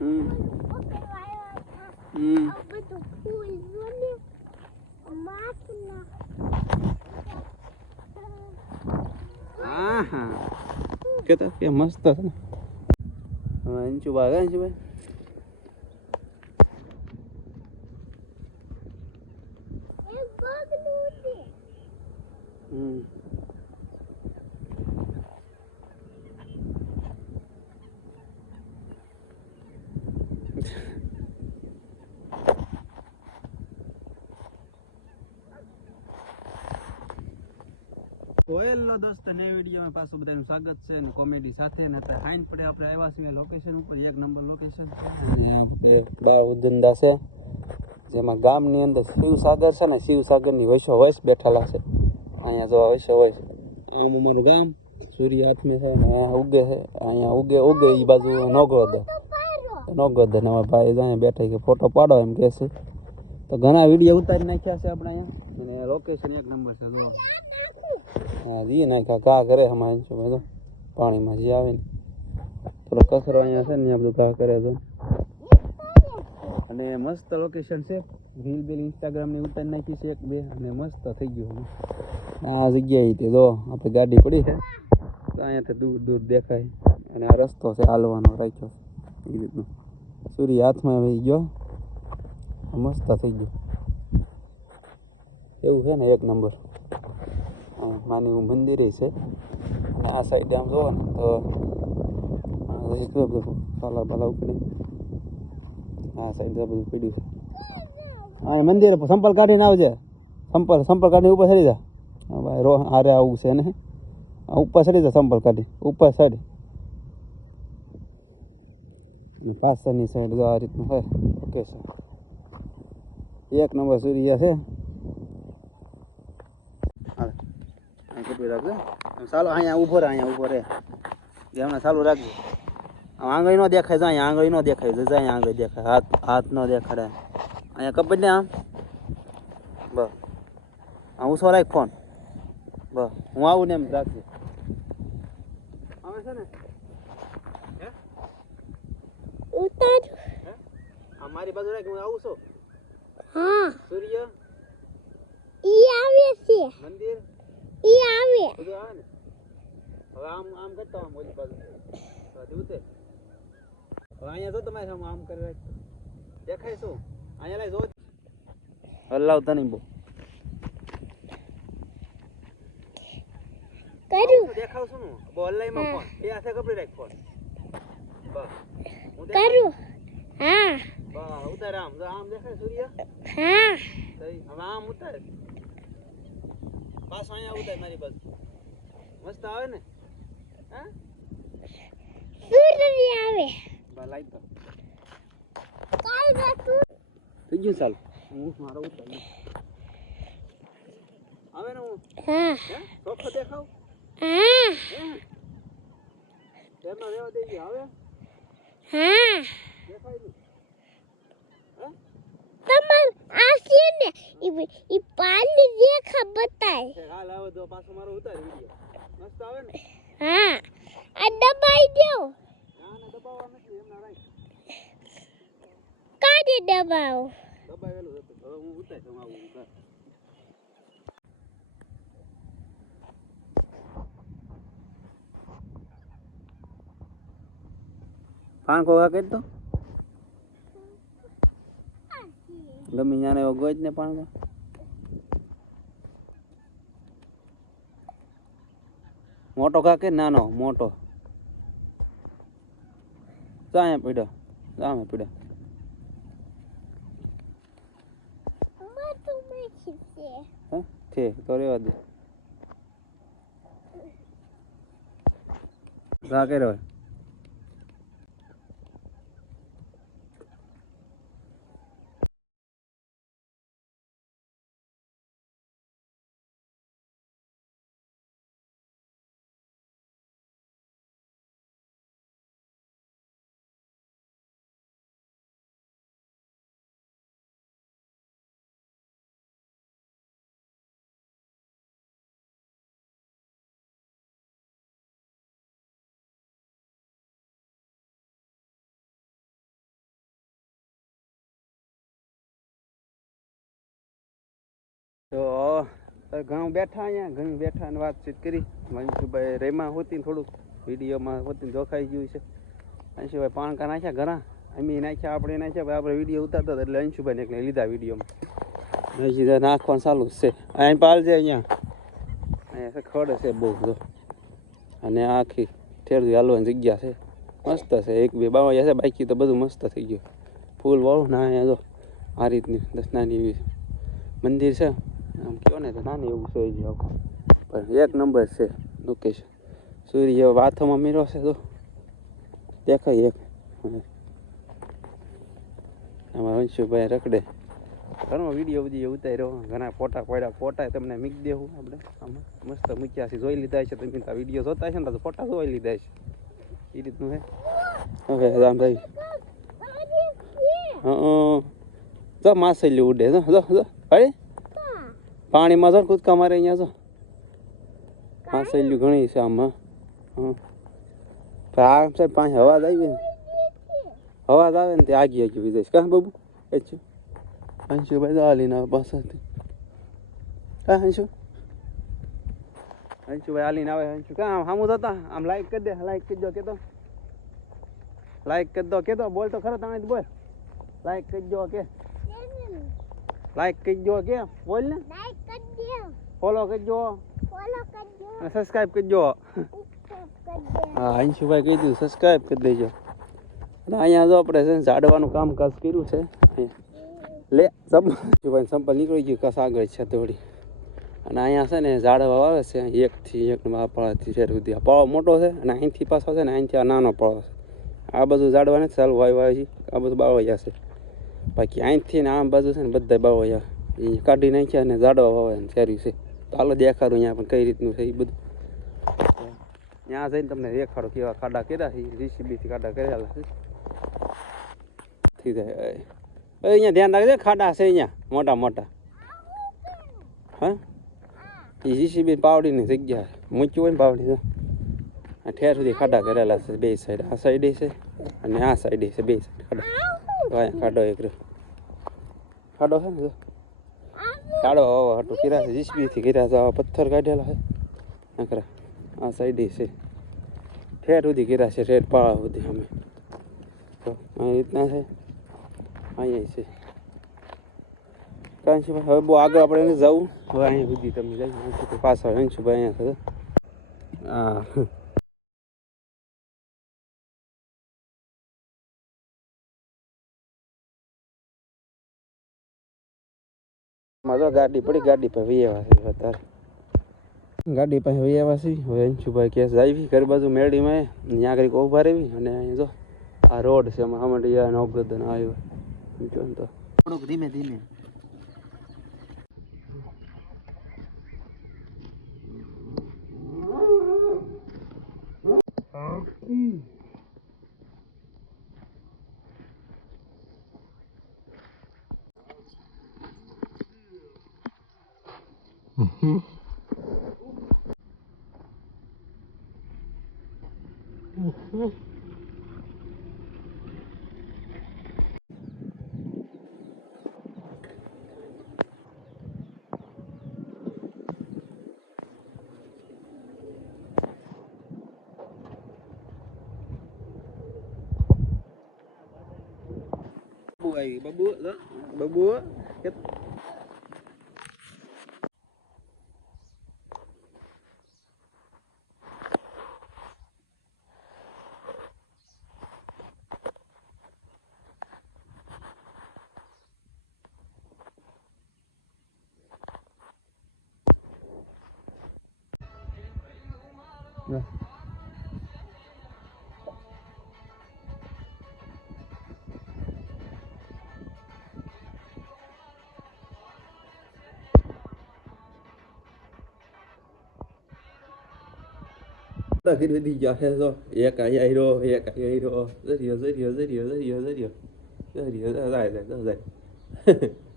હમ હમ હા હા કેતા કે મસ્ત છે ને હવે અંચુ ભાગે અંચુ ભાઈ હમ હેલો દોસ્તો નવી વિડીયોમાં પાછું બધાનું સ્વાગત છે અને કોમેડી સાથે ને અત્યારે હાઈન પડે આપણે આવ્યા છીએ લોકેશન ઉપર એક નંબર લોકેશન છે બા ઉદંદા છે જેમાં ગામની અંદર શિવસાગર છે ને શિવસાગરની વૈસો વૈસ બેઠેલા છે અહીંયા જોવા વૈસો વૈસ આમ અમારું ગામ સૂર્ય હાથમે છે ને ઉગે છે અહીંયા ઉગે એ બાજુ નોગોદર અમારા ભાઈ અહીંયા બેઠા કે ફોટો પાડો એમ કે છે તો ઘણા વિડીયો ઉતારી નાખ્યા છે આપણે અહીંયા અને લોકેશન એક નંબર છે જો હા જી નાખ્યા ઘા કરે અમારે શું બધો પાણીમાં જે આવે ને થોડો કચરો અહીંયા છે ને આ બધું ઘા કરે છે અને મસ્ત લોકેશન છે રીલ બીલ ઇન્સ્ટાગ્રામની ઉતારી નાખી છે એક બે અને મસ્ત થઈ ગયું આ જગ્યાએ તે જો આપણે ગાડી પડી છે તો અહીંયાથી દૂર દૂર દેખાય અને આ રસ્તો છે હાલવાનો રાખ્યો એ રીતનો સૂર્ય હાથમાં આવી ગયો મસ્ત થઈ ગયું એવું છે ને એક નંબર માની મંદિરે છે અને આ સાઈડ આમ જોવો ને તો બધું પાલા પાલા ઉપડી આ સાઈડ બધું પીડ્યું છે હા મંદિરે સંપલ કાઢીને આવજે સંપલ કાઢીને ઉપર ચડી જા ભાઈ આરે આવું છે ને ઉપર ચડી જા સંપલ કાઢી ઉપર ચડી પાછળની સાઈડ આ રીતનું છે ઓકે છે એક નંબર સૂર્ય છે રાખજો ચાલો અહીંયા ઊભો રહે હમણાં ચાલુ રાખજો આંગળી નો દેખાય છે અહીંયા આંગળી નો દેખાય છે અહીંયા આંગળી દેખાય હાથ નો દેખાડે અહીંયા કપડ ને આમ બસ હું સો રાખ ફોન બસ હું આવું ને એમ રાખજો આવે છે ને ઉતાર આ મારી બાજુ રાખ હું આવું છું હા સૂર્ય ઈ આવે છે મંદિર ઈ આવે બધું આવે ને હવે આમ કરતો આમ ઓલી બાજુ હવે અહીંયા જો તમારે આમ કરી રાખ દેખાય શું અહીંયા લઈ જો હલાવતા નહીં બહુ કરું દેખાવ છું ને બહુ હલાઈમાં ફોન એ હાથે કપડી રાખ ફોન બસ હું કરું હા બસ ઉતાર આમ દેખાય સૂર્ય હા હવે આમ ઉતાર પાછો અહીંયા ઉતાર મારી બાજુ મસ્ત આવે ને હા સૂર્ય આવે બા લાઈક તો કાલ રાખું થઈ ગયું ચાલ હું મારો ઉતાર આવે ને હું હા ચોખ્ખો દેખાવ હા તેમાં રેવા દેજે આવે હા દેખાય ને તમાર આ છે ને ઈ પાણી દેખા બતાય હાલ આવે તો પાછો મારો ઉતાર વિડિયો મસ્ત આવે ને હા આ દબાઈ દેવ ના દબાવવા નથી એમના રાખ કાઢી દબાવ દબાવેલું હતું હવે હું ઉતાર તો આવું કર પાંખો કા કરી દો ગમે ન્યાને એવો ગોજ ને પાંખો મોટો કા કે નાનો મોટો ચાય પીડો સામે પીડો હા છે તો રેવા દે કા કર્યો તો ઘણું બેઠા અહીંયા ઘણી બેઠા અને વાતચીત કરી. અંશુભાઈ રેમાં હોતી થોડુંક વિડીયોમાં હોતી જોખાઈ ગયું છે. અંશુભાઈ પાણકા નાખ્યા ઘણા અમે નાખ્યા આપણે નાખ્યા આપણે વિડીયો ઉતારતા હતા એટલે અંશુભાઈને એકને લીધા વિડીયોમાં હજી નાખવાનું ચાલુ જ છે. અહીં પાલ છે અહીંયા ખડ છે બહુ બધો અને આખી ઠેરથી હાલવાની જગ્યા છે મસ્ત છે. એક બે બાવળિયા છે બાકી તો બધું મસ્ત થઈ ગયું ફૂલ વાળું ના અહીંયા જો આ રીતની નાની એવી મંદિર છે આમ કહો ને તો નાની એવું છે જ પણ એક નંબર છે લોકેશન. સૂર્ય વાથોમાં મીરો છે તો દેખાય એક આમાં અંશુભાઈ રખડે ઘણો વિડીયો બધી ઉતાર્યો ઘણા ફોટા પડ્યા ફોટા તમને મૂકી દેવું આપણે આમાં મસ્ત મૂક્યા છે જોઈ લીધા છે તમે આ વિડીયો જોતા છે ને તો ફોટા જોઈ લીધા છે એ રીતનું છે. હવે રામભાઈ જો માછલી ઉડે જો જો જો અરે પાણીમાં જો કૂદકા મારે અહીંયા જો માછલી ઘણી છે આમાં. આ સાહેબ પાસે અવાજ આવી ને અવાજ આવે ને તે આગી આગી વિદેશ કાં બાબુ અંશુભાઈ તો હાલીને આવે પાછળથી કાં અંશુભાઈ હાલીને આવે. અંશુ કાં આમ સામું થતા આમ લાઈક કરી દે લાઈક કરી દો કેતો લાઈક કરી દો કેતો બોલ તો ખરો તમે બોલ લાઈક કરી દો કે લાઈક કરી દો કે બોલ ને ફોલો કરજો અને સબસ્ક્રાઈબ કરજો. હા અંશુભાઈ કહી દીધું સબસ્ક્રાઈબ કરી દેજો. અને અહીંયા જો આપણે છે ઝાડવાનું કામકાજ કર્યું છે લે અંશુભાઈ સંપલ નીકળી ગયું કસ આગળ છે થોડી. અને અહીંયા છે ને ઝાડવા આવે છે એકથી એક પાળાથી શેર સુધી આ પાળો મોટો છે અને અહીંથી પાછો છે ને અહીંથી આ નાનો પાળો છે. આ બધું ઝાડવા નથી ચાલુ વાય છે આ બધું બાવળિયા છે બાકી અહીંથી ને આમ બાજુ છે ને બધા બાવળિયા એ કાઢી નાખ્યા અને ઝાડવા વાવે શેર્યું છે. તો હાલો દેખાડું અહીંયા પણ કઈ રીતનું છે એ બધું ત્યાં જઈને તમને દેખાડો કેવા ખાડા કર્યા છે જીસીબીથી ખાડા કરેલા છે. થઈ જાય અહીંયા ધ્યાન રાખજો ખાડા છે અહીંયા મોટા મોટા હા એ જીસીબી પાવડીની જગ્યા મૂક્યું હોય ને પાવડી આ ઠેર સુધી ખાડા કરેલા છે બે સાઈડ આ સાઈડે છે અને આ સાઈડે છે બે સાઈડ ખાડા. અહીંયા ખાડો એક ખાડો છે ને ખાડો આવા હાટું કર્યા છે જીસીબીથી કર્યા છે આવા પથ્થર કાઢેલા છે આખરા આ સાઈડે છે ઠેર સુધી કર્યા છે ઠેર પાળા સુધી અમે તો આ રીતના છે અહીંયા છે કાંઈ છે હવે બહુ આગળ આપણે એને જવું હવે અહીંયા સુધી તમે જઈ પાછળ અંશુભાઈ અહીંયા છે હા મારો ગાડી પડી ગાડી પર વૈયાવા છે અત્યારે ગાડી પાસે વૈયાવા છે. હવે અંશુભાઈ કેસ આવી ઘર બાજુ મેળીમાં ત્યાં આગળ ઉભા રહેવી અને અહીંયા જો આ રોડ છે એમાં હમણાં નવબ્રદન આવ્યો જો ને તો થોડુંક ધીમે ધીમે બબુ બબુ Di jahe so ya kayak hero zeriyo zeriyo zeriyo zeriyo zeriyo zeriyo zeriyo zeriyo zeriyo